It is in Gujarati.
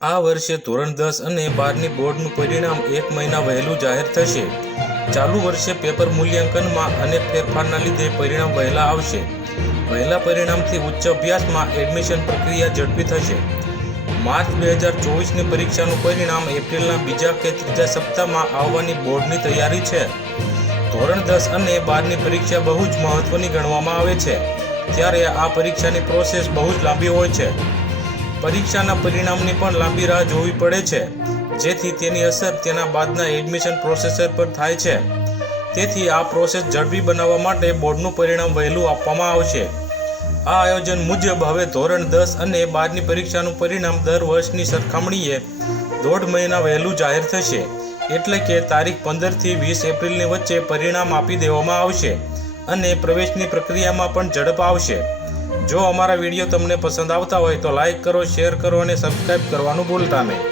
આ વર્ષે ધોરણ 10 અને 12ની બોર્ડનું પરિણામ 1 મહિના વહેલું જાહેર થશે। ચાલુ વર્ષે પેપર મૂલ્યાંકનમાં અનેક ફેરફારના લીધે પરિણામ વહેલા આવશે। વહેલા પરિણામથી ઉચ્ચ અભ્યાસમાં એડમિશન પ્રક્રિયા ઝડપી થશે। માર્ચ 2024ની પરીક્ષાનું પરિણામ એપ્રિલના બીજા કે ત્રીજા સપ્તાહમાં આવવાની બોર્ડની તૈયારી છે। ધોરણ 10 અને 12ની પરીક્ષા બહુ જ મહત્વની ગણવામાં આવે છે, ત્યારે આ પરીક્ષાની પ્રોસેસ બહુ જ લાંબી હોય છે। પરીક્ષાના પરિણામની પણ લાંબી રાહ જોવી પડે છે, જેથી તેની અસર તેના બાદના એડમિશન પ્રોસેસર પર થાય છે। તેથી આ પ્રોસેસ ઝડપી બનાવવા માટે બોર્ડનું પરિણામ વહેલું આપવામાં આવશે। આ આયોજન મુજબ હવે ધોરણ 10 અને 12ની પરીક્ષાનું પરિણામ દર વર્ષની સરખામણીએ 1.5 મહિના વહેલું જાહેર થશે, એટલે કે તારીખ 15 થી 20 એપ્રિલની વચ્ચે પરિણામ આપી દેવામાં આવશે અને પ્રવેશની પ્રક્રિયામાં પણ ઝડપ આવશે। જો અમારા વિડીયો તમને પસંદ આવતા હોય તો લાઇક કરો, શેર કરો અને સબસ્ક્રાઇબ કરવાનું ભૂલતા નહીં।